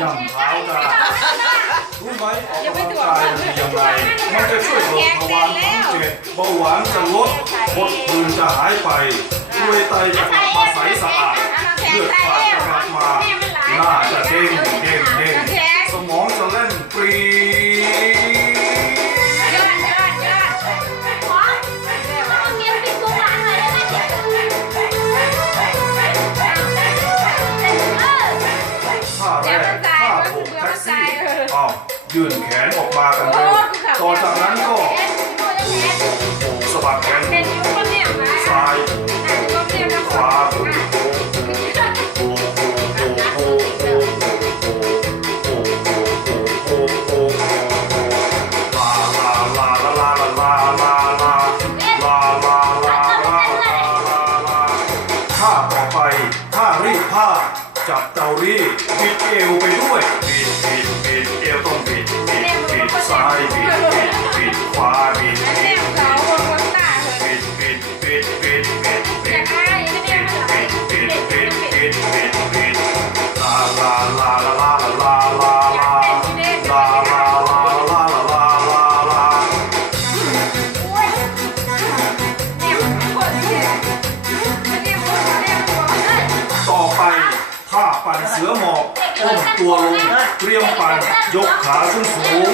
ย่ำเท้าจ้ารู้ไหมออกกำลังกายดียังไงมันจะช่วยลดภาวะทั้งเจ็ดเบาหวานจะลดพดผื่นจะหายไปด้วยไตจะกลับมาใสสะอาด ท่าแรกท่าโบกแท็กซี่อ้าวยื่นแขนออกมากันเร็วต่อจากนั้นก็โบยังแอนโบกสะบัดแขนเป็นยุคคนเนี่ยนะซ้ายอะยุคเนี่ยนะขวาโบกโบกโบกโบกโบกโบกโบกโบกโบกโบกลาลาลาลาลาลาลาลาลาลาลาลาลาลาลาท่าต่อไปท่ารีดผ้า จับเตารีดบิดเอวไปด้วยบิดบิด ปั่นเสือหมอบก้มตัวลงเตรียมปั่นยกขาขึ้นสูง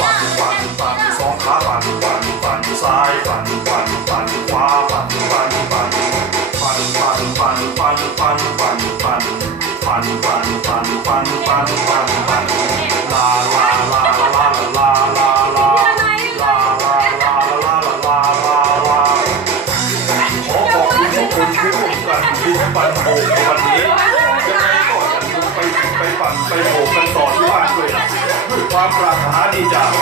ปั่นปั่นปั่นสองขาปั่นปั่นปั่นซ้ายปั่นปั่นปั่นขวาปั่นปั่นปั่นปั่นปั่นปั่นปั่นปั่นปั่นปั่นปั่นปั่นปั่นปั่นปั่นปั่นปั่นลาลาลาลาลาลาลาลาลาลาลาลาลาลาลาลาขอขอบคุณทุกคนที่ร่วมกันดูปั่นโบกในวันนี้ยังไง আমরা হারি যাও